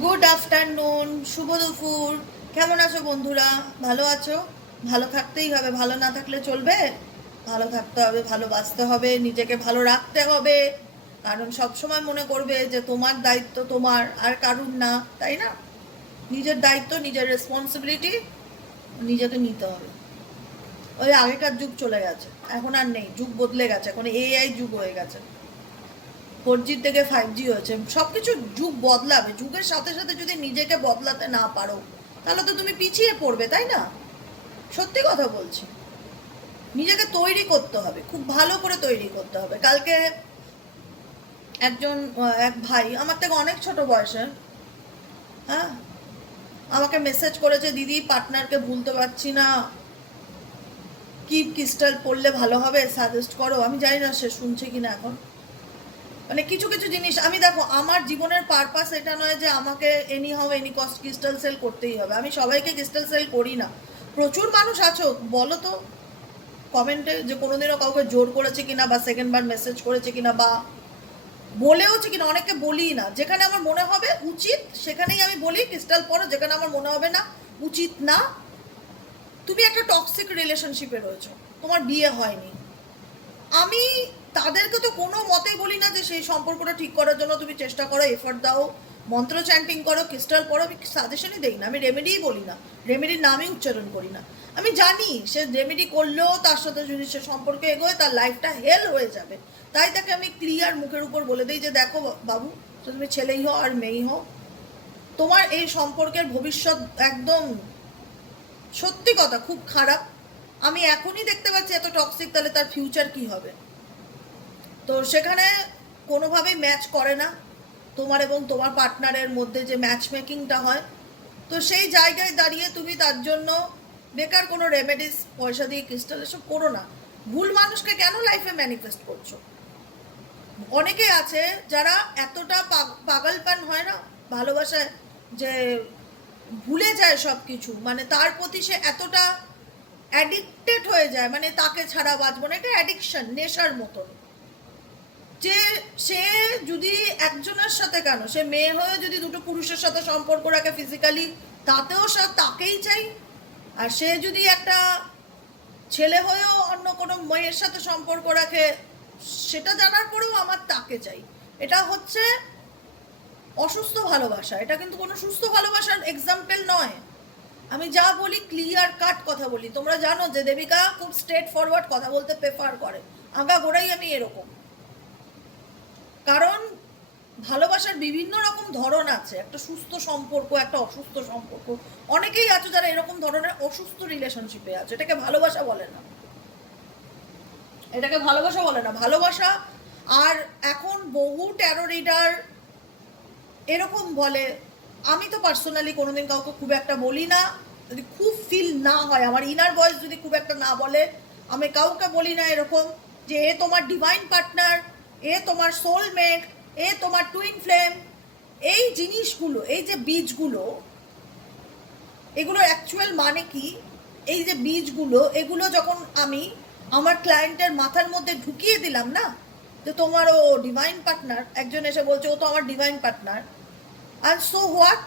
Good afternoon, শুভ দুপুর। কেমন আছো বন্ধুরা? ভালো আছো? ভালো থাকতেই হবে, ভালো না থাকলে চলবে? ভালো থাকতে হবে, ভালো বাঁচতে হবে, নিজেকে ভালো রাখতে হবে। কারণ সবসময় মনে করবে যে তোমার দায়িত্ব তোমার, আর কারুর না, তাই না? নিজের দায়িত্ব, নিজের রেসপন্সিবিলিটি নিজেকে নিতে হবে। ওই আগেকার যুগ চলে গেছে, এখন আর নেই, যুগ বদলে গেছে, এখন এআই যুগ হয়ে গেছে। 4G থেকে 5G হয়েছে, সবকিছু যুগ বদলাবে। যুগের সাথে সাথে যদি নিজেকে বদলাতে না পারো, তাহলে তো তুমি পিছিয়ে পড়বে, তাই না? সত্যি কথা বলছি। নিজেকে তৈরি করতে হবে, খুব ভালো করে তৈরি করতে হবে। কালকে এক ভাই আমার থেকে অনেক ছোট বয়সে, হ্যাঁ, আমাকে মেসেজ করেছে, দিদি পার্টনারকে ভুলতে পারছি না, কি ক্রিস্টাল পড়লে ভালো হবে, সাজেস্ট করো। আমি জানি না সে শুনছে কিনা এখন। মানে কিছু কিছু জিনিস, আমি দেখো, আমার জীবনের পারপাস এটা নয় যে আমাকে anyhow any cost crystal sell করতেই হবে। আমি সবাইকে ক্রিস্টাল সেল করি না। প্রচুর মানুষ আছো, বলো তো কমেন্টে যে কোনোদিনও কাউকে জোর করেছে কিনা, বা সেকেন্ড বার মেসেজ করেছে কিনা, বা বলেওছে কিনা। অনেককে বলি না, যেখানে আমার মনে হবে উচিত সেখানেই আমি বলি ক্রিস্টাল পরো, যেখানে আমার মনে হবে না উচিত না। তুমি একটা টক্সিক রিলেশনশিপে রয়েছো, তোমার বিয়ে হয়নি, আমি তাদেরকে তো কোনো মতেই বলি না যে সেই সম্পর্কটা ঠিক করার জন্য তুমি চেষ্টা করো, এফর্ট দাও, মন্ত্র চ্যান্টিং করো, ক্রিস্টাল পড়ো। আমি সাজেশনই দিই না, আমি রেমেডিই বলি না, রেমেডির নামই উচ্চারণ করি না। আমি জানি সে রেমেডি করলেও তার সাথে যদি সে সম্পর্কে এগোয় তার লাইফটা হেল হয়ে যাবে। তাই তাকে আমি ক্লিয়ার মুখের উপর বলে দিই যে দেখো বাবু, তুমি ছেলেই হও আর মেয়েই হও, তোমার এই সম্পর্কের ভবিষ্যৎ একদম, সত্যি কথা, খুব খারাপ। আমি এখনই দেখতে পাচ্ছি এত টক্সিক, তাহলে তার ফিউচার কি হবে? তো সেখানে কোনোভাবেই ম্যাচ করে না তোমার এবং তোমার পার্টনারের মধ্যে যে ম্যাচ মেকিংটা হয়। তো সেই জায়গায় দাঁড়িয়ে তুমি তার জন্য বেকার কোনো রেমেডিস, পয়সা দিয়ে ক্রিস্টাল এসব করো না। ভুল মানুষকে কেন লাইফে ম্যানিফেস্ট করছো? অনেকে আছে যারা এতটা পাগলপান হয় না ভালোবাসায়, যে ভুলে যায় সব কিছু, মানে তার প্রতি সে এতটা অ্যাডিক্টেড হয়ে যায়, মানে তাকে ছাড়া বাঁচবো না, এটা অ্যাডিকশন, নেশার মতন। যে সে যদি একজনের সাথে, কেন সে মেয়ে হয়ে যদি দুটো পুরুষের সাথে সম্পর্ক রাখে ফিজিক্যালি, তাতেও সে তাকেই চাই। আর সে যদি একটা ছেলে হয়েও অন্য কোনো মেয়ের সাথে সম্পর্ক রাখে, সেটা জানার পরেও আমার তাকে চাই। এটা হচ্ছে অসুস্থ ভালোবাসা, এটা কিন্তু কোনো সুস্থ ভালোবাসার এক্সাম্পল নয়। আমি যা বলি ক্লিয়ার কাট কথা বলি। তোমরা জানো যে দেবিকা খুব স্ট্রেট ফরওয়ার্ড কথা বলতে প্রেফার করে, আগাগোড়াই আমি এরকম। কারণ ভালোবাসার বিভিন্ন রকম ধরন আছে, একটা সুস্থ সম্পর্ক, একটা অসুস্থ সম্পর্ক। অনেকেই আছে যারা এরকম ধরনের অসুস্থ রিলেশনশিপে আছে, এটাকে ভালোবাসা বলে না, এটাকে ভালোবাসা বলে না। ভালোবাসা, আর এখন বহু ট্যারো রিডার এরকম বলে। আমি তো পার্সোনালি কোনোদিন কাউকে খুব একটা বলি না, যদি খুব ফিল না হয়, আমার ইনার ভয়েস যদি খুব একটা না বলে, আমি কাউকে বলি না এরকম যে এ তোমার ডিভাইন পার্টনার, এ তোমার সোলমেট, এ তোমার টুইন ফ্লেম। এই জিনিসগুলো, এই যে বীজগুলো, এগুলোর অ্যাকচুয়াল মানে কি? এই যে বীজগুলো, এগুলো যখন আমি আমার ক্লায়েন্টের মাথার মধ্যে ঢুকিয়ে দিলাম না, যে তোমার ও ডিভাইন পার্টনার, একজন এসে বলছে ও তো আমার ডিভাইন পার্টনার। আর সো হোয়াট?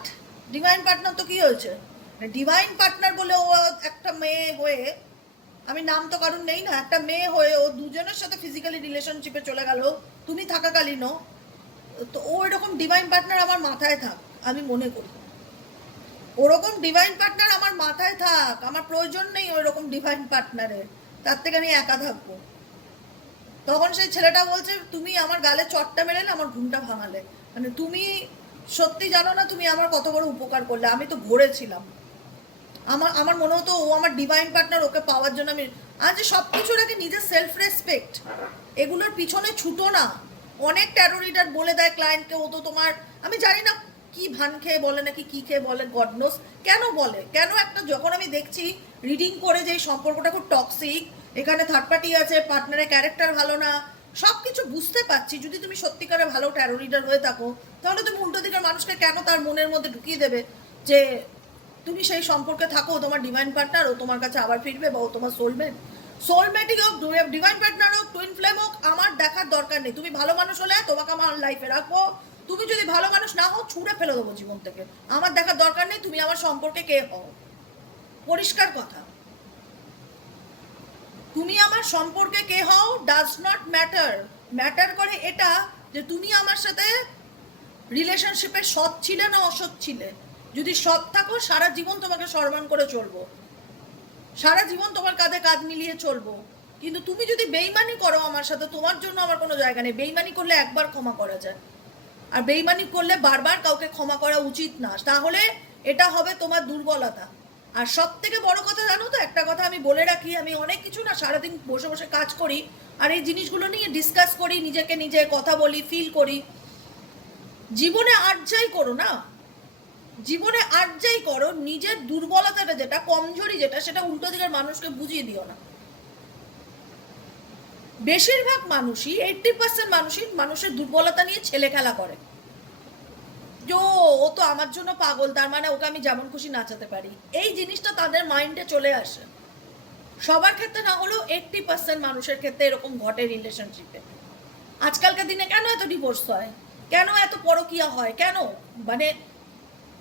ডিভাইন পার্টনার তো কি হয়েছে? ডিভাইন পার্টনার বলে ও একটা মেয়ে হয়ে, আমি নাম তো কারণ নেই না, একটা মেয়ে হয়ে ও দুজনের সাথে ফিজিক্যালি রিলেশনশিপে চলে গেল তুমি থাকাকালীনও। তো ও এরকম ডিভাইন পার্টনার আমার মাথায় থাক, আমি মনে করি ওরকম ডিভাইন পার্টনার আমার মাথায় থাক, আমার প্রয়োজন নেই ওই রকম ডিভাইন পার্টনারের। তার থেকে আমি একা থাকবো। তখন সেই ছেলেটা বলছে তুমি আমার গালে চটটা মেরেলে, আমার ঘুমটা ভাঙালে, মানে তুমি সত্যি জানো না তুমি আমার কত বড় উপকার করলে। আমি তো ঘুরেছিলাম, আমার আমার মনে হতো ও আমার ডিভাইন পার্টনার, ওকে পাওয়ার জন্য আমি আজ সব কিছুর আগে নিজের সেলফ রেসপেক্ট, এগুলোর পিছনে ছুটো না। অনেক ট্যারো রিডার বলে দেয় ক্লায়েন্টকে ও তো তোমার, আমি জানি না কি ভান খেয়ে বলে নাকি কি খেয়ে বলে, গড নোস কেন বলে, কেন একটা, যখন আমি দেখছি রিডিং করে যে এই সম্পর্কটা খুব টক্সিক, এখানে থার্ড পার্টি আছে, পার্টনারের ক্যারেক্টার ভালো না, সব কিছু বুঝতে পারছি। যদি তুমি সত্যিকারে ভালো ট্যারো রিডার হয়ে থাকো, তাহলে তুমি উল্টো দিকের মানুষকে কেন তার মনের মধ্যে ঢুকিয়ে দেবে যে তুমি সেই সম্পর্কে থাকো, তোমার ডিভাইন পার্টনার ও তোমার কাছে আবার ফিরবে, বা ও তোমার সোলমেট। সোলমেটই হোক, ডিভাইন পার্টনার হোক, টুইন ফ্লেম হোক, আমার দেখার দরকার নেই। তুমি ভালো মানুষ হলে তোমাকে আমার লাইফে রাখবো, তুমি যদি ভালো মানুষ না হও, ছুঁড়ে ফেলে দেবো জীবন থেকে। আমার দেখার দরকার নেই তুমি আমার সম্পর্কে কে হও, পরিষ্কার কথা। তুমি আমার সম্পর্কে কে হও ডাজ নট ম্যাটার। ম্যাটার করে এটা যে তুমি আমার সাথে রিলেশনশিপে সৎ ছিলে না অসৎ ছিলে। যদি সৎ থাকো, সারা জীবন তোমাকে সম্মান করে চলবো, সারা জীবন তোমার কাঁধে কাঁধ মিলিয়ে চলবো। কিন্তু তুমি যদি বেইমানি করো আমার সাথে, তোমার জন্য আমার কোনো জায়গা নেই। বেইমানি করলে একবার ক্ষমা করা যায়, আর বেইমানি করলে বারবার কাউকে ক্ষমা করা উচিত না। তাহলে এটা হবে তোমার দুর্বলতা। আর সব থেকে বড় কথা জানো তো, একটা কথা আমি বলে রাখি, আমি অনেক কিছু না সারাদিন বসে বসে কাজ করি, আর এই জিনিসগুলো নিয়ে ডিসকাস করি, নিজেকে নিজে কথা বলি, ফিল করি। জীবনে আর যাই করো না, জীবনে আর যাই করো, নিজের দুর্বলতাটা যেটা, কমজোরি যেটা, সেটা উল্টো দিকের মানুষকে বুঝিয়ে দিও না। বেশিরভাগ মানুষই 80% মানুষই মানুষের দুর্বলতা নিয়ে ছেলে খেলা করে। ও তো আমার জন্য পাগল, তার মানে ওকে আমি যেমন খুশি নাচাতে পারি। এই জিনিসটা তাদের মাইন্ডে চলে আসে। সবার ক্ষেত্রে না হলেও 80% মানুষের ক্ষেত্রে এরকম ঘটে রিলেশনশিপে। আজকালকার দিনে কেন এত ডিভোর্স হয়, কেন এত পরকীয়া হয়, কেন মানে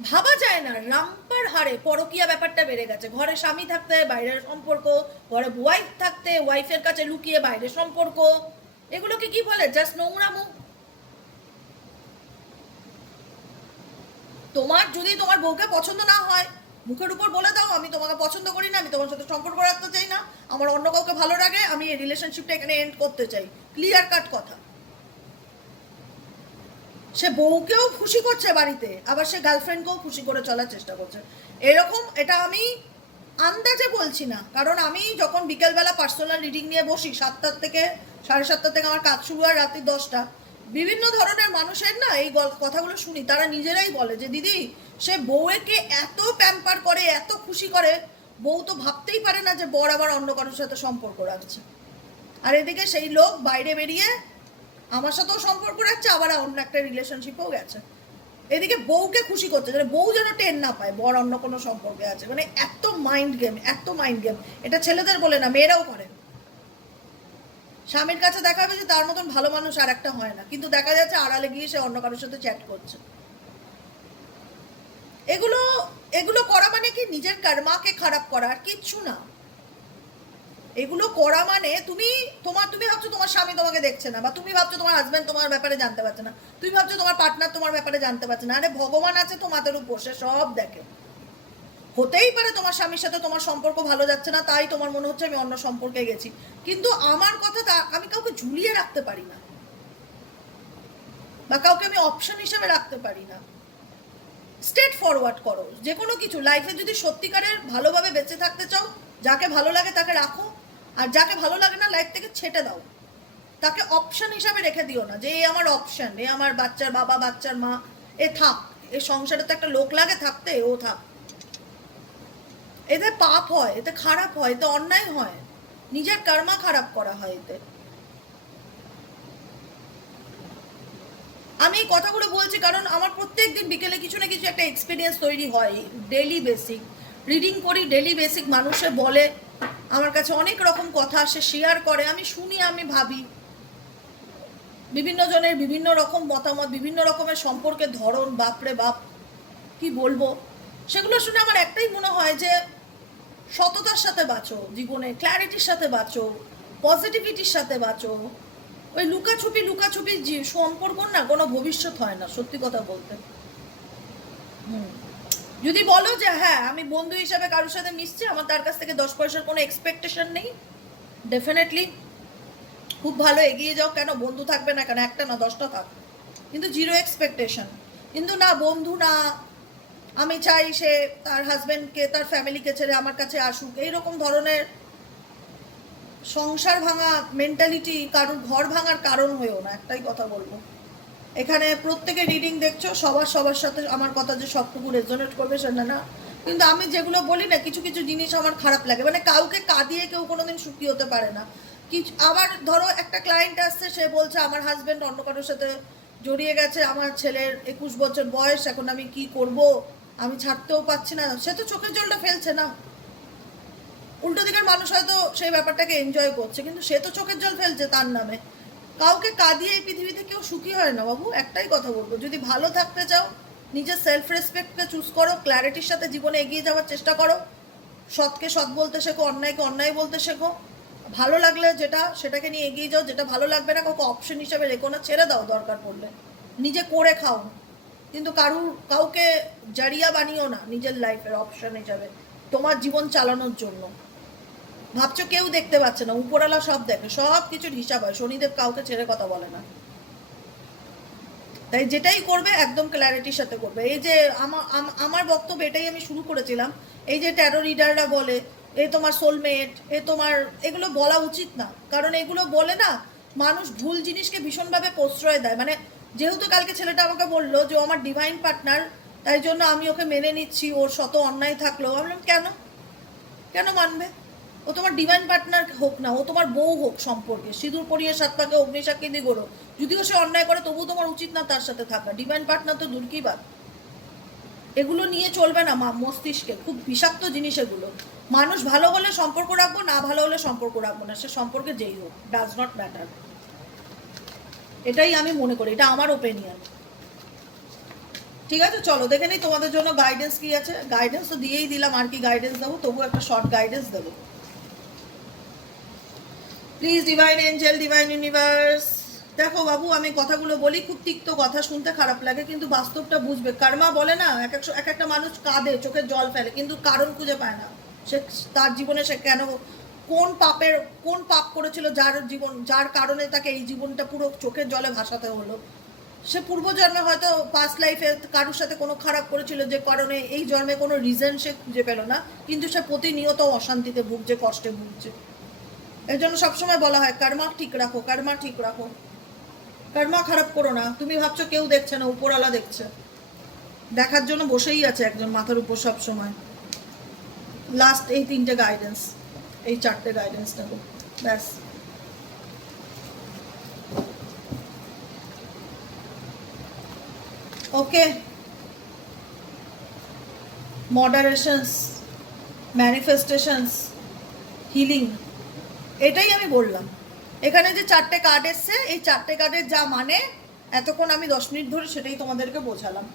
ভাবা যায় না। রামপার হারে পরকীয়া ব্যাপারটা বেড়ে গেছে। ঘরে স্বামী থাকতে বাইরের সম্পর্ক, ঘরে ওয়াইফ থাকতে ওয়াইফের কাছে লুকিয়ে বাইরের সম্পর্ক। এগুলোকে কি বলে? জাস্ট নোংরামো। তোমার যদি তোমার বউকে পছন্দ না হয়, মুখের উপর বলে দাও আমি তোমাকে পছন্দ করি না, আমি তোমার সাথে সম্পর্ক রাখতে চাই না, আমার অন্য কাউকে ভালো লাগে, আমি এই রিলেশনশিপটা এখানে এন্ড করতে চাই। ক্লিয়ার কাট কথা। সে বউকেও খুশি করছে বাড়িতে, আবার সে গার্লফ্রেন্ডকেও খুশি করে চলার চেষ্টা করছে। এরকম, এটা আমি আন্দাজে বলছি না, কারণ আমি যখন বিকেলবেলা পার্সোনাল রিডিং নিয়ে বসি 7টা থেকে 7:30 থেকে আমার কাজ শুরু হয় রাত্রি 10টা, বিভিন্ন ধরনের মানুষের না এই কথাগুলো শুনি। তারা নিজেরাই বলে যে দিদি, সে বউকে এত প্যাম্পার করে, এত খুশি করে, বউ তো ভাবতেই পারে না যে বর আবার অন্য কারোর সাথে সম্পর্ক রাখছে। আর এদিকে সেই লোক বাইরে বেরিয়ে আমার সাথেও সম্পর্ক রাখছে, আবার অন্য একটা রিলেশনশিপেও গেছে। এদিকে বউকে খুশি করছে, মানে বউ যেন টেন না পায় বর অন্য কোনো সম্পর্কে আছে। মানে এত মাইন্ড গেম, এত মাইন্ড গেম। এটা ছেলেদের বলে না, মেয়েরাও করে। স্বামীর কাছে দেখাবে যে তার মতন ভালো মানুষ আর একটা হয় না, কিন্তু দেখা যাচ্ছে আড়ালে গিয়ে সে অন্য কারোর সাথে চ্যাট করছে। এগুলো এগুলো করা মানে কি? নিজের কর্মাকে খারাপ করা, আর কিচ্ছু না। এগুলো করা মানে তুমি ভাবছো তোমার স্বামী তোমাকে দেখছে না, বা তুমি ভাবছো তোমার হাজব্যান্ড তোমার ব্যাপারে জানতে পারছে না, তুমি ভাবছো তোমার পার্টনার তোমার ব্যাপারে জানতে পারছে না। আরে ভগবান আছে তোমাদের উপর, সে সব দেখে। হতেই পারে তোমার স্বামীর সাথে তোমার সম্পর্ক ভালো যাচ্ছে না, তাই তোমার মনে হচ্ছে আমি অন্য সম্পর্কে গেছি, কিন্তু আমার কথা আমি কাউকে ঝুলিয়ে রাখতে পারি না, বা কাউকে আমি অপশন হিসেবে রাখতে পারি না। স্ট্রেট ফরওয়ার্ড করো যে কোনো কিছু লাইফে। যদি সত্যিকারের ভালোভাবে বেঁচে থাকতে চাও, যাকে ভালো লাগে তাকে রাখো, আর যাকে ভালো লাগে না লাইফ থেকে ছেটে দাও। তাকে অপশন হিসাবে রেখে দিও না যে এ আমার অপশন, এ আমার বাচ্চার বাবা, বাচ্চার মা, এ থাক, এ সংসারে তো একটা লোক লাগে থাকতে, ও থাক। এতে পাপ হয়, এতে খারাপ হয়, এতে অন্যায় হয়, নিজের কর্মা খারাপ করা হয় এতে। আমি এই কথাগুলো বলছি কারণ আমার প্রত্যেক দিন বিকেলে কিছু না কিছু একটা এক্সপিরিয়েন্স তৈরি হয়। ডেলি বেসিক রিডিং করি, ডেলি বেসিক মানুষে বলে আমার কাছে অনেক রকম কথা সে শেয়ার করে, আমি শুনি, আমি ভাবি। বিভিন্ন জনের বিভিন্ন রকম মতামত, বিভিন্ন রকমের সম্পর্কের ধরন, বাপরে বাপ কি বলবো। সেগুলো শুনে আমার একটাই মনে হয় যে সততার সাথে বাঁচো জীবনে, ক্ল্যারিটির সাথে বাঁচো, পজিটিভিটির সাথে বাঁচো। ওই লুকাছুপি সম্পর্ক না কোনো ভবিষ্যৎ হয় না, সত্যি কথা বলতে। যদি বলো যে হ্যাঁ আমি বন্ধু হিসাবে কারোর সাথে মিশছি, আমার তার কাছ থেকে 10 পয়সার কোনো এক্সপেকটেশন নেই, ডেফিনেটলি খুব ভালো, এগিয়ে যাও। কেন বন্ধু থাকবে না কেন? একটা না 10টা থাক, কিন্তু জিরো এক্সপেকটেশন। কিন্তু না, বন্ধু না, আমি চাই সে তার হাজব্যান্ডকে, তার ফ্যামিলিকে ছেড়ে আমার কাছে আসুক, এইরকম ধরনের সংসার ভাঙা মেন্টালিটি কারোর ঘর ভাঙার কারণ হয়েও না। একটাই কথা বলবো, এখানে প্রত্যেকে রিডিং দেখছো, সবার সাথে আমার কথা যে সবটুকু রেজোনেট করবে সেটা না, কিন্তু আমি যেগুলো বলি না, কিছু কিছু জিনিস আমার খারাপ লাগে। মানে কাউকে কাঁদিয়ে কেউ কোনোদিন সুখী হতে পারে না। কিছু আবার ধরো একটা ক্লায়েন্ট আসছে, সে বলছে আমার হাজব্যান্ড অন্য কারোর সাথে জড়িয়ে গেছে, আমার ছেলের 21 বছর বয়স, এখন আমি কি করব, আমি ছাড়তেও পারছি না। সে তো চোখের জলটা ফেলছে না, উল্টো দিকের মানুষ হয়তো সেই ব্যাপারটাকে এনজয় করছে, কিন্তু সে তো চোখের জল ফেলছে তার নামে। কাউকে কাঁদিয়ে এই পৃথিবীতে কেউ সুখী হয় না বাবু। একটাই কথা বলবো, যদি ভালো থাকতে চাও নিজের সেলফ রেসপেক্টকে চুজ করো, ক্ল্যারিটির সাথে জীবনে এগিয়ে যাওয়ার চেষ্টা করো, সৎকে সৎ বলতে শেখো, অন্যায়কে অন্যায় বলতে শেখো, ভালো লাগলে যেটা সেটাকে নিয়ে এগিয়ে যাও, যেটা ভালো লাগবে না কাউকে অপশন হিসাবে রেখো না, ছেড়ে দাও দরকার পড়লে, নিজে করে খাও, কিন্তু কাউকে জারিয়া বানিও না নিজের লাইফের অপশন হিসাবে তোমার জীবন চালানোর জন্য। ভাবছো কেউ দেখতে পাচ্ছে না, উপরওয়ালা সব দেখে, সব কিছুর হিসাব হয়, শনিদেব কাউকে ছেড়ে কথা বলে না। তাই যেটাই করবে একদম ক্ল্যারিটির সাথে করবে। এই যে আমার বক্তব্য এটাই আমি শুরু করেছিলাম, এই যে ট্যারো রিডাররা বলে এ তোমার সোলমেট, এ তোমার, এগুলো বলা উচিত না, কারণ এগুলো বলে না মানুষ ভুল জিনিসকে ভীষণভাবে প্রশ্রয় দেয়। মানে যেহেতু কালকে ছেলেটা আমাকে বললো যে ও আমার ডিভাইন পার্টনার, তাই জন্য আমি ওকে মেনে নিচ্ছি, ওর শত অন্যায় থাকলেও। আমি বললাম কেন, কেন মানবে? ও তোমার ডিভাইন পার্টনার হোক না, ও তোমার বউ হোক, সম্পর্কে সিঁদুর পরিয়ে সাত পাকে অগ্নিসাক্ষী দিয়ে করো, যদিও সে অন্যায় করে তবুও তোমার উচিত না তার সাথে থাকা। ডিভাইন পার্টনার তো দূর কি বাদ, এগুলো নিয়ে চলবে না মস্তিষ্কে, খুব বিষাক্ত জিনিস এগুলো। মানুষ ভালো হলে সম্পর্ক রাখবো, না ভালো হলে সম্পর্ক রাখবো না, সে সম্পর্কে যেই হোক, ডাজ নট ম্যাটার। এটাই আমি মনে করি, এটা আমার ওপিনিয়ন। ঠিক আছে, চলো দেখে নিই তোমাদের জন্য গাইডেন্স কি আছে। গাইডেন্স তো দিয়েই দিলাম, আর কি গাইডেন্স দেবো, তবু একটা শর্ট গাইডেন্স দেবো। Please divine Angel, divine universe. দেখো বাবু, আমি কথাগুলো বলি, খুব তিক্ত কথা, শুনতে খারাপ লাগে, কিন্তু বাস্তবটা বুঝবে। কার্মা বলে না, এক একটা মানুষ কাঁদে, চোখের জল ফেলে, কিন্তু কারণ খুঁজে পায় না সে তার জীবনে সে কেন, কোন পাপ করেছিল যার কারণে তাকে এই জীবনটা পুরো চোখের জলে ভাসাতে হলো। সে পূর্বজন্মে হয়তো পাস্ট লাইফে কারোর সাথে কোনো খারাপ করেছিল, যে কারণে এই জন্মে কোনো রিজন সে খুঁজে পেল না, কিন্তু সে প্রতিনিয়ত অশান্তিতে ভুগছে, কষ্টে ভুগছে। এর জন্য সবসময় বলা হয় কর্মা ঠিক রাখো, কর্মা ঠিক রাখো, কর্মা খারাপ করো না। তুমি ভাবছো কেউ দেখছে না, উপরওয়ালা দেখছে, দেখার জন্য বসেই আছে একজন মাথার উপর সব সময়। লাস্ট এই 3টে গাইডেন্স, এই 4টে গাইডেন্স নেবো, ব্যাস। ওকে, মডারেশনস, ম্যানিফেস্টেশনস, হিলিং, এটাই আমি বললাম। এখানে যে 4টে কার্ড এসছে, এই 4টে কার্ডের যা মানে এতক্ষণ আমি 10 মিনিট ধরে সেটাই তোমাদেরকে বোঝালাম।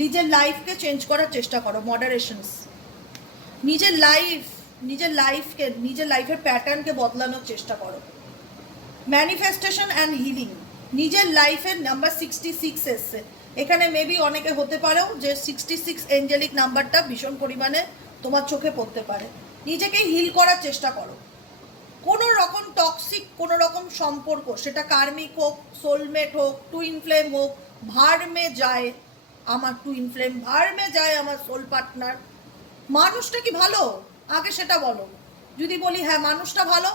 নিজের লাইফকে চেঞ্জ করার চেষ্টা করো, মডারেশনস, নিজের লাইফকে, নিজের লাইফের প্যাটার্নকে বদলানোর চেষ্টা করো। ম্যানিফেস্টেশন অ্যান্ড হিলিং, নিজের লাইফের নাম্বার 66 এসছে। এখানে মেবি অনেকে হতে পারেও যে 66 এঞ্জেলিক নাম্বারটা ভীষণ পরিমাণে তোমার চোখে পড়তে পারে। নিজেকে হিল করার চেষ্টা করো। কোনো রকম টক্সিক কোনো রকম সম্পর্ক, সেটা কার্মিক হোক, সোলমেট হোক, টুইন ফ্লেম হোক, ভার্মে যায় আমার টুইন ফ্লেম, ভার্মে যায় আমার সোল পার্টনার, মানুষটা কি ভালো আগে সেটা বলো। যদি বলি হ্যাঁ মানুষটা ভালো,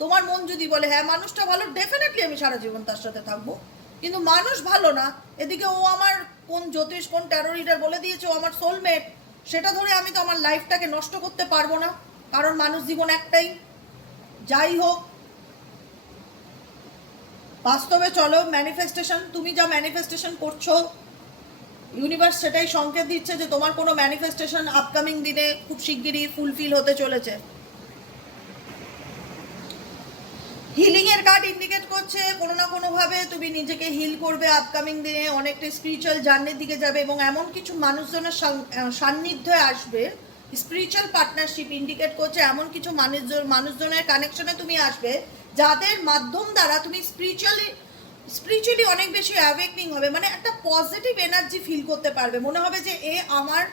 তোমার মন যদি বলে হ্যাঁ মানুষটা ভালো, ডেফিনেটলি আমি সারা জীবন তার সাথে থাকবো। কিন্তু মানুষ ভালো না, এদিকে ও আমার কোন জ্যোতিষ, কোন ট্যারো রিডার বলে দিয়েছে ও আমার সোলমেট, সেটা ধরে আমি তো আমার লাইফটাকে নষ্ট করতে পারবো না, কারণ মানুষ জীবন একটাই। যাই হোক, বাস্তবে চলো, ম্যানিফেস্টেশন, তুমি যা ম্যানিফেস্টেশন করছো, ইউনিভার্স সেটাই সংকেত দিচ্ছে যে তোমার কোনো ম্যানিফেস্টেশন আপকামিং দিনে খুব শিগগিরই ফুলফিল হতে চলেছে। হিলিং এর কার্ড ইন্ডিকেট করছে কোনো না কোনোভাবে তুমি নিজেকে হিল করবে আপকামিং দিনে, অনেকটা স্পিরিচুয়াল জার্নির দিকে যাবে, এবং এমন কিছু মানুষজনের সান্নিধ্যে আসবে। স্পিরিচুয়াল পার্টনারশিপ ইন্ডিকেট করছে এমন কিছু মানুষজনের কানেকশনে তুমি আসবে, যাদের মাধ্যম দ্বারা তুমি স্পিরিচুয়ালি অনেক বেশি অ্যাওয়েকনিং হবে। মানে একটা পজিটিভ এনার্জি ফিল করতে পারবে, মনে হবে যে এ আমার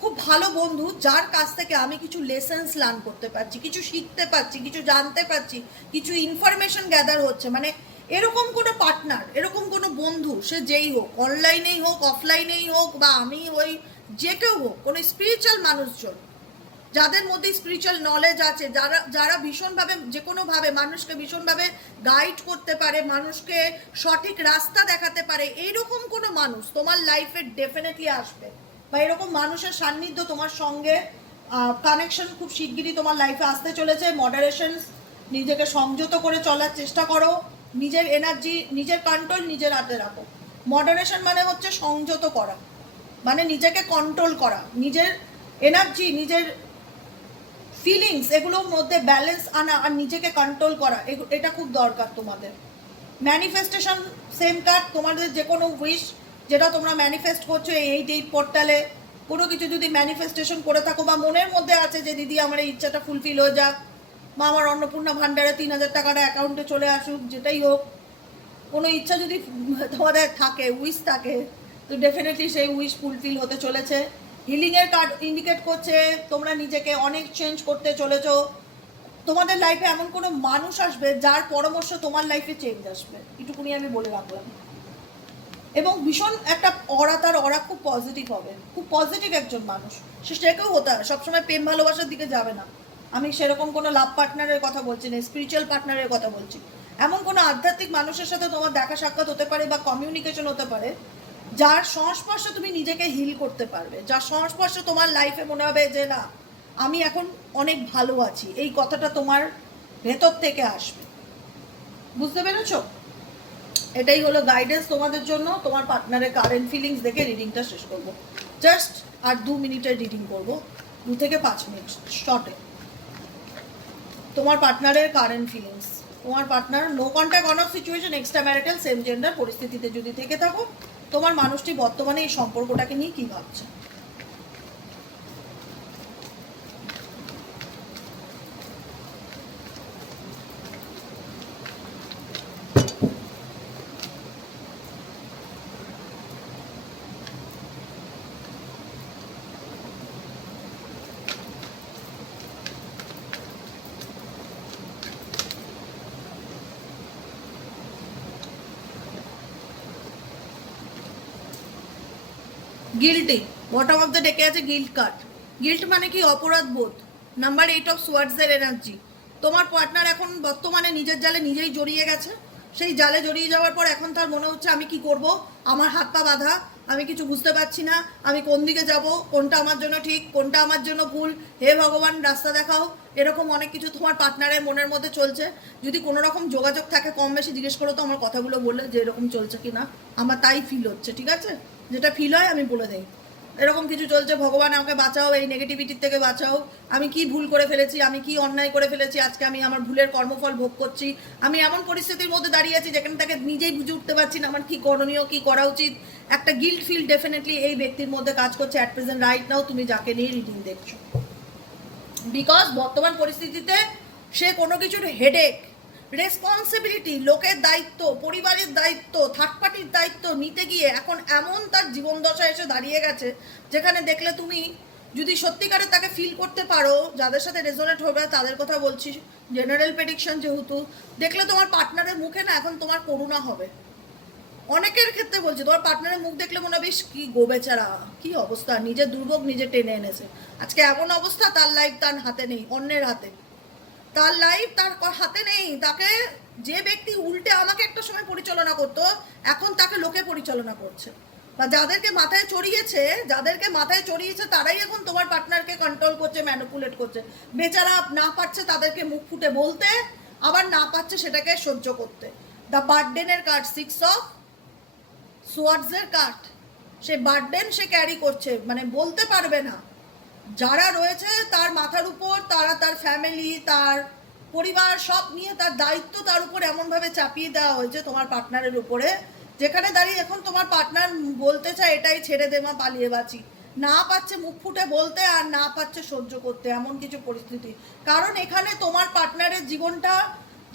খুব ভালো বন্ধু, যার কাছ থেকে আমি কিছু লেসেন্স লার্ন করতে পারছি, কিছু শিখতে পারছি, কিছু জানতে পারছি, কিছু ইনফরমেশন গ্যাদার হচ্ছে। মানে এরকম কোনো পার্টনার, এরকম কোনো বন্ধু, সে যেই হোক, অনলাইনেই হোক, অফলাইনেই হোক, বা আমি ওই যে কেউ হোক, কোনো স্পিরিচুয়াল মানুষজন যাদের মধ্যে স্পিরিচুয়াল নলেজ আছে, যারা ভীষণভাবে যে কোনোভাবে মানুষকে ভীষণভাবে গাইড করতে পারে, মানুষকে সঠিক রাস্তা দেখাতে পারে, এইরকম কোনো মানুষ তোমার লাইফে ডেফিনেটলি আসবে, বা এরকম মানুষের সান্নিধ্য তোমার সঙ্গে কানেকশন খুব শিগগিরই তোমার লাইফে আসতে চলেছে। মডারেশন, নিজেকে সংযত করে চলার চেষ্টা করো, নিজের এনার্জি, নিজের কন্ট্রোল নিজের হাতে রাখো। মডারেশন মানে হচ্ছে সংযত করা, মানে নিজেকে কন্ট্রোল করা, নিজের এনার্জি, নিজের ফিলিংস, এগুলোর মধ্যে ব্যালেন্স আনা আর নিজেকে কন্ট্রোল করা, এটা খুব দরকার তোমাদের। ম্যানিফেস্টেশন সেম কার্ড, তোমাদের যে কোনো উইশ যেটা তোমরা ম্যানিফেস্ট করছো এই পোর্টালে কোনো কিছু যদি ম্যানিফেস্টেশন করে থাকো বা মনের মধ্যে আছে যে দিদি আমার এই ইচ্ছাটা ফুলফিল হয়ে যাক, বা আমার অন্নপূর্ণা ভাণ্ডারে 3,000 টাকাটা অ্যাকাউন্টে চলে আসুক, যেটাই হোক, কোনো ইচ্ছা যদি তোমাদের থাকে, উইশ থাকে, তো ডেফিনেটলি সেই উইশ ফুলফিল হতে চলেছে। হিলিংয়ের কার্ড ইন্ডিকেট করছে তোমরা নিজেকে অনেক চেঞ্জ করতে চলেছো। তোমাদের লাইফে এমন কোনো মানুষ আসবে যার পরামর্শ তোমার লাইফে চেঞ্জ আসবে, এটুকুনি আমি বলে রাখলাম। এবং ভীষণ একটা তার খুব পজিটিভ হবে, খুব পজিটিভ একজন মানুষ। সেটাকেও হতে হয়, সবসময় প্রেম ভালোবাসার দিকে যাবে না। আমি সেরকম কোনো লাভ পার্টনারের কথা বলছি না, স্পিরিচুয়াল পার্টনারের কথা বলছি। এমন কোনো আধ্যাত্মিক মানুষের সাথে তোমার দেখা সাক্ষাৎ হতে পারে বা কমিউনিকেশন হতে পারে, যার সংস্পর্শে তুমি নিজেকে হিল করতে পারবে, যার সংস্পর্শে তোমার লাইফে মনে হবে যে না আমি এখন অনেক ভালো আছি, এই কথাটা তোমার ভেতর থেকে আসবে। বুঝতে পেরেছো? এটাই হলো গাইডেন্স তোমাদের জন্য। তোমার পার্টনারের কারেন্ট ফিলিংস দেখে রিডিংটা শেষ করব। জাস্ট আর 2 মিনিটের রিডিং করব, 2 থেকে 5 মিনিট শর্টে। তোমার পার্টনারের কারেন্ট ফিলিংস, তোমার partner no contact, on off situation, extramarital, same gender পরিস্থিতিতে যদি থেকে থাকো, তোমার মানুষটি বর্তমানে এই সম্পর্কটাকে নিয়ে কী ভাবছে। গিল্টি, বটম অফ দ্য ডেকে আছে গিল্ট কার্ড। গিল্ট মানে কি? অপরাধ বোধ। নাম্বার 8 অফ সোয়ার্ডসের এনার্জি। তোমার পার্টনার এখন বর্তমানে নিজের জালে নিজেই জড়িয়ে গেছে। সেই জালে জড়িয়ে যাওয়ার পর এখন তার মনে হচ্ছে আমি কি করব, আমার হাত পা বাঁধা, আমি কিছু বুঝতে পারছি না, আমি কোন দিকে যাব, কোনটা আমার জন্য ঠিক, কোনটা আমার জন্য ভুল, হে ভগবান রাস্তা দেখাও। এরকম অনেক কিছু তোমার পার্টনারের মনের মধ্যে চলছে। যদি কোনো রকম যোগাযোগ থাকে কম বেশি জিজ্ঞেস করো তো আমার কথাগুলো বললে যে এরকম চলছে কি না, আমার তাই ফিল হচ্ছে, ঠিক আছে? যেটা ফিল হয় আমি বলে দিই এরকম কিছু চলছে, ভগবান আমাকে বাঁচাও, এই নেগেটিভিটির থেকে বাঁচাও, আমি কি ভুল করে ফেলেছি, আমি কি অন্যায় করে ফেলেছি, আজকে আমি আমার ভুলের কর্মফল ভোগ করছি, আমি এমন পরিস্থিতির মধ্যে দাঁড়িয়ে আছি যেখানে তাকে নিজেই বুঝে উঠতে পারছি না আমার কি করণীয়, কি করা উচিত। একটা গিল্ট ফিল ডেফিনেটলি এই ব্যক্তির মধ্যে কাজ করছে অ্যাট প্রেজেন্ট রাইট নাও, তুমি যাকে নিয়ে রিডিং দেখছো। বিকজ বর্তমান পরিস্থিতিতে সে কোনো কিছুর হেডেক, রেসপন্সিবিলিটি, লোকের দায়িত্ব, পরিবারের দায়িত্ব, থার্ড পার্টির দায়িত্ব নিতে গিয়ে এখন এমন তার জীবন দশা এসে দাঁড়িয়ে গেছে যেখানে দেখলে তুমি যদি সত্যিকারে তাকে ফিল করতে পারো, যাদের সাথে রেজোনেট হবে তাদের কথা বলছি, জেনারেল প্রেডিকশন যেহেতু, দেখলে তোমার পার্টনারের মুখে না এখন তোমার করুণা হবে। অনেকের ক্ষেত্রে বলছি, তোমার পার্টনারের মুখ দেখলে মনে হবে কি গো বেচারা, কি অবস্থা, নিজের দুর্ভোগ নিজে টেনে এনেছে, আজকে এমন অবস্থা, তার লাইফ তার হাতে নেই, অন্যের হাতে। তার লাইফ তার হাতে নেই, তাকে যে ব্যক্তি উল্টে আমাকে একটা সময় পরিচালনা করতো এখন তাকে লোকে পরিচালনা করছে, বা যাদেরকে মাথায় চড়িয়েছে তারাই এখন তোমার পার্টনারকে কন্ট্রোল করছে, ম্যানিপুলেট করছে। বেচারা না পারছে তাদেরকে মুখ ফুটে বলতে, আবার না পারছে সেটাকে সহ্য করতে। দ্য বার্ডেনের কার্ড, 6 অফ সোয়ার্ডসের কার্ড। সে বার্ডেন সে ক্যারি করছে, মানে বলতে পারবে না। যারা রয়েছে তার মাথার উপর, তারা তার ফ্যামিলি, তার পরিবার সব নিয়ে তার দায়িত্ব তার উপর এমনভাবে চাপিয়ে দেওয়া হয়েছে তোমার পার্টনারের উপরে, যেখানে দাঁড়িয়ে এখন তোমার পার্টনার বলতে চায় এটাই ছেড়ে দে মা, পালিয়ে বাঁচি, না পাচ্ছে মুখ ফুটে বলতে আর না পাচ্ছে সহ্য করতে, এমন কিছু পরিস্থিতি। কারণ এখানে তোমার পার্টনারের জীবনটা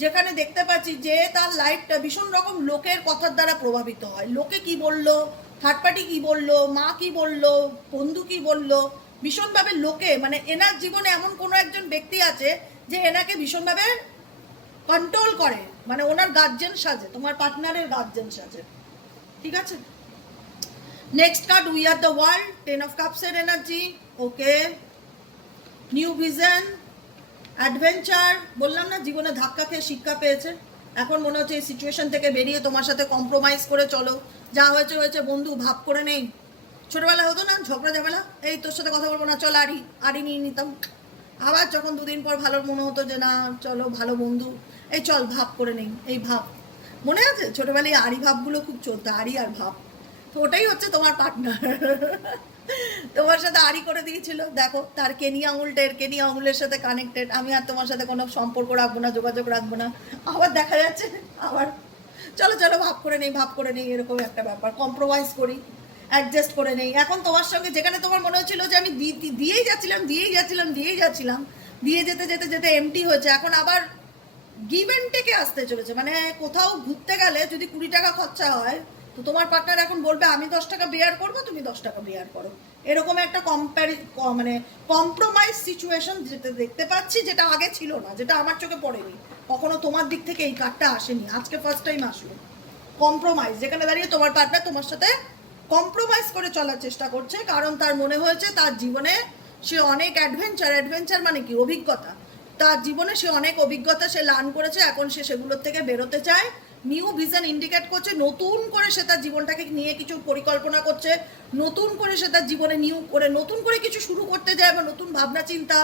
যেখানে দেখতে পাচ্ছি যে তার লাইফটা ভীষণ রকম লোকের কথার দ্বারা প্রভাবিত হয়। লোকে কি বললো, থার্ড পার্টি কি বললো, মা কি বললো, বন্ধু কি বললো, ভীষণভাবে লোকে, মানে এনার জীবনে এমন কোনো একজন ব্যক্তি আছে যে এনাকে ভীষণভাবে কন্ট্রোল করে, মানে ওনার গার্জেন সাজে, তোমার পার্টনারের গার্জেন সাজে, ঠিক আছে? Next card, we are the world, 10 of কাপসের energy. Okay, new vision, adventure. বললাম না জীবনে ধাক্কা খেয়ে শিক্ষা পেয়েছে, এখন মনে হচ্ছে এই সিচুয়েশন থেকে বেরিয়ে তোমার সাথে কম্প্রোমাইজ করে চলো, যা হয়েছে হয়েছে বন্ধু, ভাব করে নেই। ছোটবেলায় হতো না ঝগড়া ঝামেলা, এই তোর সাথে কথা বলবো না, চল আড়ি নিয়ে নিতাম। আবার যখন 2 দিন পর ভালো মনে হতো যে না চলো ভালো বন্ধু, এই চল ভাব করে নেই, এই ভাব। মনে আছে ছোটবেলায় আড়ি ভাবগুলো খুব চলতো, আড়ি আর ভাব। তো ওটাই হচ্ছে তোমার পার্টনার, তোমার সাথে আড়ি করে দিয়েছিল। দেখো তার কেনি আঙুলটা এর কেনি আঙুলের সাথে কানেক্টেড, আমি আর তোমার সাথে কোনো সম্পর্ক রাখবো না, যোগাযোগ রাখবো না। আবার দেখা যাচ্ছে আবার চলো চলো ভাব করে নেই এরকম একটা ব্যাপার, কম্প্রোমাইজ করি, অ্যাডজাস্ট করে নেই। এখন তোমার সঙ্গে যেখানে তোমার মনে হচ্ছিল যে আমি দিয়েই যাচ্ছিলাম, দিয়ে যেতে যেতে যেতে এমটি হয়েছে, এখন আবার গিভ অ্যান্ড টেকে আসতে চলেছে। মানে কোথাও ঘুরতে গেলে যদি 20 টাকা খরচা হয়, তো তোমার পার্টনার এখন বলবে আমি 10 টাকা বেয়ার করবো, তুমি 10 টাকা বেয়ার করো। এরকম একটা মানে কম্প্রোমাইজ সিচুয়েশন যেটা দেখতে পাচ্ছি, যেটা আগে ছিল না, যেটা আমার চোখে পড়েনি কখনো, তোমার দিক থেকে এই কার্ডটা আসেনি, আজকে ফার্স্ট টাইম আসলো। কম্প্রোমাইজ, যেখানে দাঁড়িয়ে তোমার পার্টনার তোমার সাথে কম্প্রোমাইজ করে চলার চেষ্টা করছে, কারণ তার মনে হয়েছে তার জীবনে সে অনেক অ্যাডভেঞ্চার মানে কি অভিজ্ঞতা, তার জীবনে সে অনেক অভিজ্ঞতা সে লার্ন করেছে, এখন সে সেগুলোর থেকে বেরোতে চায়। নিউ ভিশন ইন্ডিকেট করছে, নতুন করে সে তার জীবনটাকে নিয়ে কিছু পরিকল্পনা করছে, নতুন করে সে তার জীবনে নতুন করে কিছু শুরু করতে যায়, বা নতুন ভাবনা চিন্তা,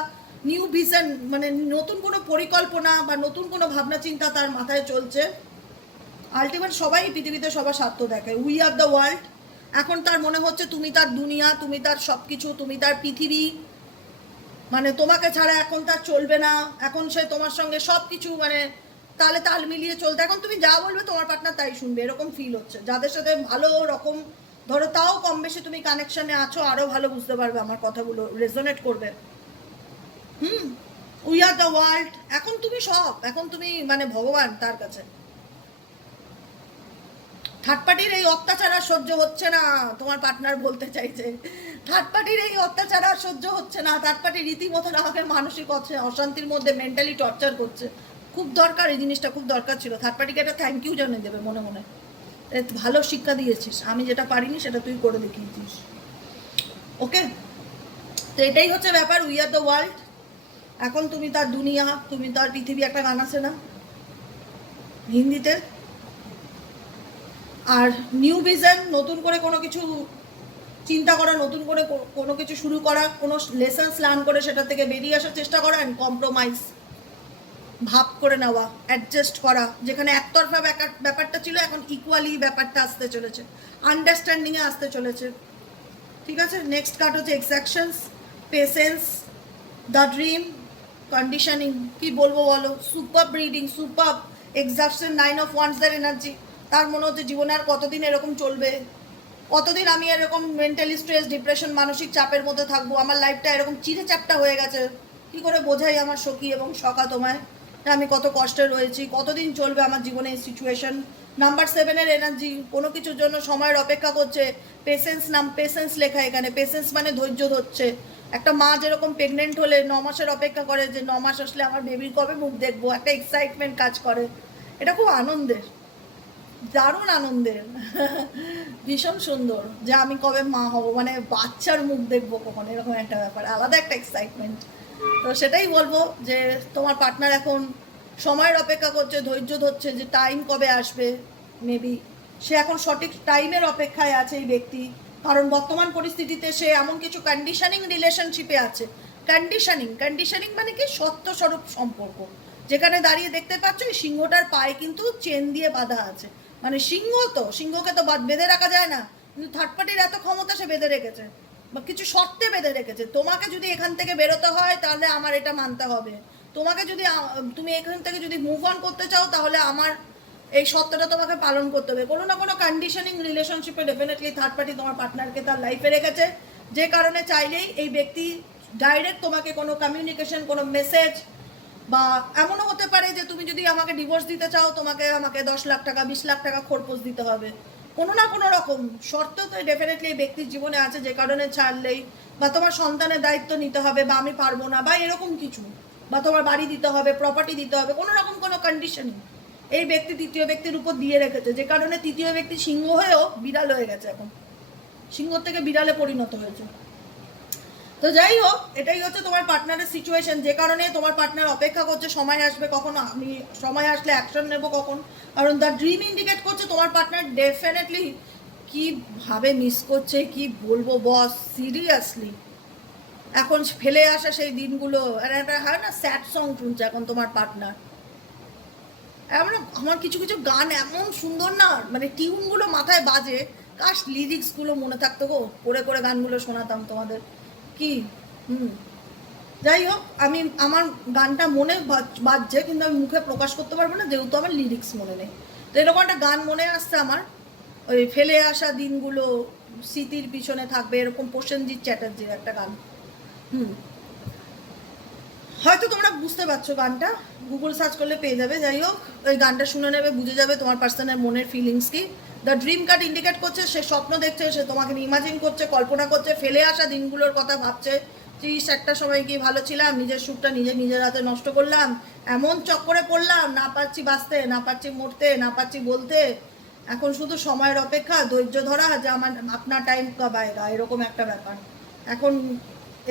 নিউ ভিশন মানে নতুন কোনো পরিকল্পনা বা নতুন কোনো ভাবনা চিন্তা তার মাথায় চলছে। আলটিমেট সবাই পৃথিবীতে সবার স্বার্থ দেখে, উই আর দ্য ওয়ার্ল্ড। এখন তার মনে হচ্ছে তুমি তার দুনিয়া, তুমি তার সব কিছু, তুমি তার পৃথিবী, মানে তোমাকে ছাড়া এখন তার চলবে না, এখন সে তোমার সঙ্গে সব কিছু মানে তালে তাল মিলিয়ে চলতে, এখন তুমি যা বলবে তোমার পার্টনার তাই শুনবে, এরকম ফিল হচ্ছে। যাদের সাথে ভালো রকম ধরো তাও কম বেশি তুমি কানেকশনে আছো, আরও ভালো বুঝতে পারবে আমার কথাগুলো, রেজোনেট করবে। উই আর দ্য ওয়ার্ল্ড, এখন তুমি সব, এখন তুমি মানে ভগবান তার কাছে। থার্ড পার্টির এই অত্যাচার আর সহ্য হচ্ছে না, তোমার পার্টনার বলতে চাইছে থার্ড পার্টির এই অত্যাচার আর সহ্য হচ্ছে না, থার্ড পার্টি রীতিমতন আমাকে মানসিক অশান্তির মধ্যে মেন্টালি টর্চার করছে। খুব দরকার, এই জিনিসটা খুব দরকার ছিল। থার্ড পার্টিকে একটা থ্যাংক ইউ জানিয়ে দেবে মনে মনে, ভালো শিক্ষা দিয়েছিস, আমি যেটা পারিনি সেটা তুই করে দেখিয়েছিস। ওকে, তো এটাই হচ্ছে ব্যাপার, উই আর দ্য ওয়ার্ল্ড। এখন তুমি তার দুনিয়া, তুমি তার পৃথিবী, একটা গান আছে না হিন্দিতে। আর নিউ ভিশন, নতুন করে কোনো কিছু চিন্তা করা, নতুন করে কোনো কিছু শুরু করা, কোনো লেসন্স লার্ন করে সেটা থেকে বেরিয়ে আসার চেষ্টা করা, অ্যান্ড কম্প্রোমাইজ, ভাব করে নেওয়া, অ্যাডজাস্ট করা। যেখানে একতরফা ব্যাপারটা ছিল, এখন ইকুয়ালি ব্যাপারটা আসতে চলেছে, আন্ডারস্ট্যান্ডিংয়ে আসতে চলেছে। ঠিক আছে, নেক্সট কার্ড হচ্ছে exactions, patience, the dream, conditioning. কি বলবো বলো, super breeding, super exaction, 9 of ওয়ান্ডসের এনার্জি। তার মনে হচ্ছে জীবনে আর কতদিন এরকম চলবে, কতদিন আমি এরকম মেন্টালি স্ট্রেস, ডিপ্রেশন, মানসিক চাপের মধ্যে থাকবো, আমার লাইফটা এরকম চিড়ে চাপটা হয়ে গেছে। কি করে বোঝাই আমার সখী এবং সখা তোমায় আমি কত কষ্টে রয়েছি, কতদিন চলবে আমার জীবনে এই সিচুয়েশন। নাম্বার 7-এর এনার্জি, কোনো কিছুর জন্য সময়ের অপেক্ষা করছে। পেশেন্স লেখা এখানে, পেশেন্স মানে ধৈর্য ধরছে। একটা মা যেরকম প্রেগনেন্ট হলে 9 মাসের অপেক্ষা করে, যে 9 মাস আসলে আমার বেবির কবে মুখ দেখবো, একটা এক্সাইটমেন্ট কাজ করে। এটা খুব আনন্দের, দারুণ আনন্দের, ভীষণ সুন্দর, যে আমি কবে মা হব, মানে বাচ্চার মুখ দেখবো কখন, এরকম একটা ব্যাপার, আলাদা একটা এক্সাইটমেন্ট। তো সেটাই বলবো যে তোমার পার্টনার এখন সময়ের অপেক্ষা করছে, ধৈর্য ধরছে, যে টাইম কবে আসবে। মেবি সে এখন সঠিক টাইমের অপেক্ষায় আছে এই ব্যক্তি, কারণ বর্তমান পরিস্থিতিতে সে এমন কিছু কন্ডিশনিং রিলেশনশিপে আছে। কন্ডিশনিং মানে কি, সত্যস্বরূপ সম্পর্ক, যেখানে দাঁড়িয়ে দেখতে পাচ্ছ এই সিংহটার পায়ে কিন্তু চেন দিয়ে বাঁধা আছে। মানে সিংহকে তো বেঁধে রাখা যায় না, কিন্তু থার্ড পার্টির এত ক্ষমতা, সে বেঁধে রেখেছে বা কিছু শর্তে বেঁধে রেখেছে। তোমাকে যদি এখান থেকে বেরোতে হয় তাহলে আমার এটা মানতে হবে, তোমাকে যদি তুমি এখান থেকে যদি মুভ অন করতে চাও তাহলে আমার এই সত্যটা তোমাকে পালন করতে হবে। কোনো না কোনো কন্ডিশনিং রিলেশনশিপে ডেফিনেটলি থার্ড পার্টি তোমার পার্টনারকে তার লাইফে রেখেছে, যে কারণে চাইলেই এই ব্যক্তি ডাইরেক্ট তোমাকে কোনো কমিউনিকেশন, কোনো মেসেজ, বা এমনও হতে পারে যে তুমি যদি আমাকে ডিভোর্স দিতে চাও, আমাকে 10 লাখ টাকা 20 লাখ টাকা খরপোশ দিতে হবে। কোনো না কোনো রকম শর্ত তো ডেফিনেটলি এই ব্যক্তির জীবনে আছে, যে কারণে ছাড়লেই, বা তোমার সন্তানের দায়িত্ব নিতে হবে, বা আমি পারবো না, বা এরকম কিছু, বা তোমার বাড়ি দিতে হবে, প্রপার্টি দিতে হবে, কোনো রকম কোনো কন্ডিশনিং এই ব্যক্তি তৃতীয় ব্যক্তির উপর দিয়ে রেখেছে, যে কারণে তৃতীয় ব্যক্তি সিংহ হয়েও বিড়াল হয়ে গেছে, এখন সিংহ থেকে বিড়ালে পরিণত হয়েছে। তো যাই হোক, এটাই হচ্ছে তোমার পার্টনারের সিচুয়েশন, যে কারণে তোমার পার্টনার অপেক্ষা করছে সময় আসবে কখন, আমি সময় আসলে অ্যাকশন নেব কখন। কারণ দ্য ড্রিম ইন্ডিকেট করছে তোমার পার্টনার ডেফিনেটলি কীভাবে মিস করছে, কি বলবো বস, সিরিয়াসলি এখন ফেলে আসা সেই দিনগুলো, একটা হয় না স্যাড সং শুনছে এখন তোমার পার্টনার। এমন আমার কিছু কিছু গান এমন সুন্দর না, মানে টিউনগুলো মাথায় বাজে, কাশ লিরিক্সগুলো মনে থাকতো গো, করে করে গানগুলো শোনাতাম তোমাদের কি। যাই হোক, আমার গানটা মনে বাজছে, কিন্তু আমি মুখে প্রকাশ করতে পারবো না, যেহেতু আমার লিরিক্স মনে নেই। তো এরকম একটা গান মনে আসছে আমার, ওই ফেলে আসা দিনগুলো স্মৃতির পিছনে থাকবে, এরকম প্রসেনজিৎ চ্যাটার্জির একটা গান। হয়তো তোমরা বুঝতে পারছো গানটা, গুগল সার্চ করলে পেয়ে যাবে। যাই হোক, ওই গানটা শুনে নেবে, বুঝে যাবে তোমার পার্সনের মনের ফিলিংস কি। দ্য ড্রিম কার্ড ইন্ডিকেট করছে সে স্বপ্ন দেখছে, সে তোমাকে ইমাজিন করছে, কল্পনা করছে, ফেলে আসা দিনগুলোর কথা ভাবছে। 30-একটা সময় গিয়ে ভালো ছিলাম, নিজের সুখটা নিজের হাতে নষ্ট করলাম, এমন চক্করে পড়লাম, না পারছি বাঁচতে, না পারছি মরতে, না পারছি বলতে, এখন শুধু সময়ের অপেক্ষা, ধৈর্য ধরা, যে আমার আপনার টাইম কব আয়েগা, এরকম একটা ব্যাপার। এখন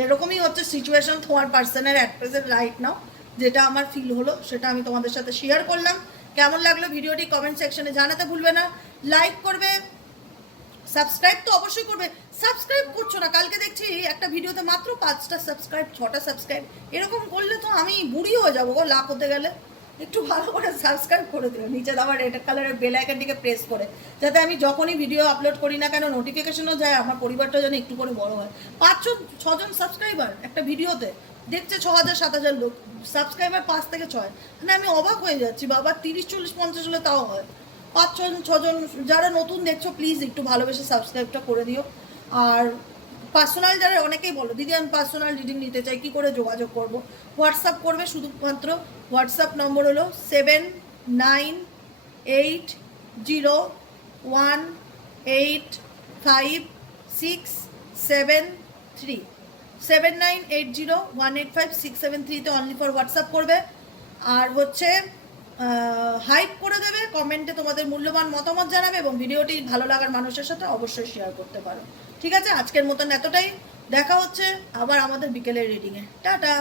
এরকমই হচ্ছে সিচুয়েশন তোমার পার্সনের অ্যাট প্রেজেন্ট রাইট নাও। যেটা আমার ফিল হলো সেটা আমি তোমাদের সাথে শেয়ার করলাম। কেমন লাগলো ভিডিওটি কমেন্ট সেকশনে জানাতে ভুলবে না। লাইক করবে, সাবস্ক্রাইব তো অবশ্যই করবে। সাবস্ক্রাইব করছো না, কালকে দেখছি একটা ভিডিওতে মাত্র 5টা সাবস্ক্রাইব, 6টা সাবস্ক্রাইব। এরকম করলে তো আমি বুড়ি হয়ে যাবো গো, লাখ হতে গেলে। একটু ভালো করে সাবস্ক্রাইব করে দিও, নিচে আবার রেড কালারের বেল আইকনটিকে প্রেস করে, যাতে আমি যখনই ভিডিও আপলোড করি না কেন নোটিফিকেশনও যায়, আমার পরিবারটা যেন একটু করে বড় হয়। 5-6জন সাবস্ক্রাইবার একটা ভিডিওতে, দেখছে 6,000-7,000 লোক, সাবস্ক্রাইবার 5 থেকে 6। মানে আমি অবাক হয়ে যাচ্ছি বাবা, 30-40-50 হলে তাও হয়। 5-6জন যারা নতুন দেখছো প্লিজ একটু ভালোবেসে সাবস্ক্রাইবটা করে দিও। আর পার্সোনাল যারা অনেকেই বলো দিদি আমি পার্সোনাল রিডিং নিতে চাই, কী করে যোগাযোগ করব? হোয়াটসঅ্যাপ করবে শুধুমাত্র। হোয়াটসঅ্যাপ নম্বর হলো 7980185673, 7980185673 অনলি ফর হোয়াটসঅ্যাপ করবে। আর হচ্ছে হাইপ করে দেবে, কমেন্টে তোমাদের মূল্যবান মতামত জানাবে, এবং ভিডিওটি ভালো লাগার মানুষের সাথে অবশ্যই শেয়ার করতে পারো। ঠিক আছে, আজকের মতন এতটাই। দেখা হচ্ছে আবার আমাদের বিকেলের রিডিংয়ে। টাটা।